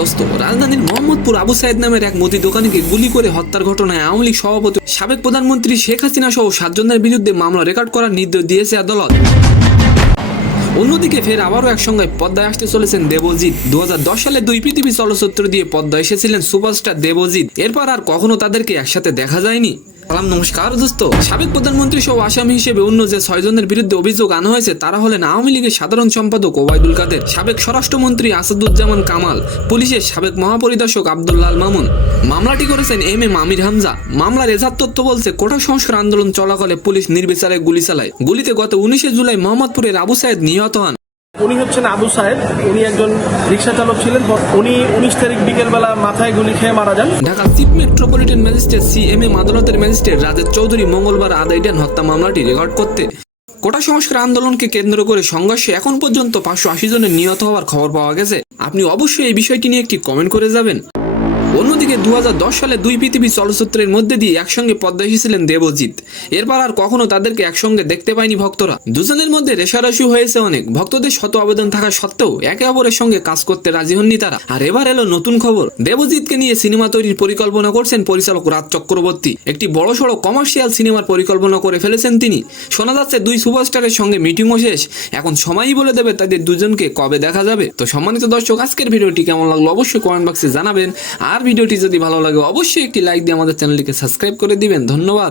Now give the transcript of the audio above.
দোস্ত, রাজধানীর মোহাম্মদপুর আবু সাইদ নামের এক মুদি দোকানিকে গুলি করে হত্যার ঘটনায় আওয়ামী লীগ সভাপতি সাবেক প্রধানমন্ত্রী শেখ হাসিনা সহ 7 জনের বিরুদ্ধে মামলা রেকর্ড করার নির্দেশ দিয়েছে আদালত। অন্যদিকে ফের আবারও একসঙ্গে পদ্মায় আসতে চলেছেন দেবজিৎ। 2010 সালে 2 পৃথিবী চলচ্চিত্র দিয়ে পদ্মায় এসেছিলেন সুপারস্টার দেবজিৎ। এরপর আর কখনো তাদেরকে একসাথে দেখা যায়নি। সালাম, নমস্কার দোস্ত। সাবেক প্রধানমন্ত্রী সহ আসামি হিসেবে অন্য যে 6 জনের বিরুদ্ধে অভিযোগ আনা হয়েছে তারা হলেন আওয়ামী লীগের সাধারণ সম্পাদক ওবায়দুল কাদের, সাবেক স্বরাষ্ট্রমন্ত্রী আসাদুজ্জামান কামাল, পুলিশের সাবেক মহাপরিদর্শক আব্দুল্লাহ মামুন। মামলাটি করেছেন এম আমির হামজা। মামলার এজাহার তথ্য বলছে, কোটা সংস্কার আন্দোলন চলাকালে পুলিশ নির্বিচারে গুলি চালায়। গুলিতে গত 19 জুলাই মোহাম্মদপুরের আবু সাইদ নিহত হন। উনি হচ্ছেন আবু সাইদ। উনি একজন রিক্সা চালক ছিলেন। উনি 19 তারিখ বিকেলবেলা মাথায় গুলি খেয়ে মারা যান। Dhaka chief metropolitan magistrate CMM আদালতের ম্যাজিস্ট্রেট রাজেশ চৌধুরী মঙ্গলবার আদায় দেন হত্যা মামলাটি রেকর্ড করতে। কোটা সংস্কার আন্দোলনকে কেন্দ্র করে সংঘর্ষে এখন পর্যন্ত 580 জনের নিহত হওয়ার খবর পাওয়া গেছে। আপনি অবশ্যই এই বিষয়টি নিয়ে একটি কমেন্ট করে যাবেন। অন্যদিকে 2010 সালে 2 পৃথিবী চলচ্চিত্রের মধ্যে দিয়ে একসঙ্গে পদ্মা এসেছিলেন দেবজিৎ। এরপর আর কখনো তাদেরকে একসঙ্গে দেখতে পায়নি ভক্তরা। দুজনের মধ্যে রেশারেশি হয়েছে অনেক। ভক্তদের শত আবেদন থাকা সত্ত্বেও একে অপরের সঙ্গে কাজ করতে রাজি হননি তারা। আর এবার এলো নতুন খবর, দেবজিৎকে নিয়ে সিনেমা তৈরির পরিকল্পনা করছেন পরিচালক রাজ চক্রবর্তী। একটি বড়সড় কমার্শিয়াল সিনেমার পরিকল্পনা করে ফেলেছেন তিনি। শোনা যাচ্ছে 2 সুপারস্টারের সঙ্গে মিটিংও শেষ। এখন সময়ই বলে দেবে তাদের দুজনকে কবে দেখা যাবে। তো সম্মানিত দর্শক, আজকের ভিডিওটি কেমন লাগলো অবশ্যই কমেন্ট বক্সে জানাবেন। আর ভিডিওটি যদি ভালো লাগে অবশ্যই একটি লাইক দিয়ে আমাদের চ্যানেলটিকে সাবস্ক্রাইব করে দিবেন। ধন্যবাদ।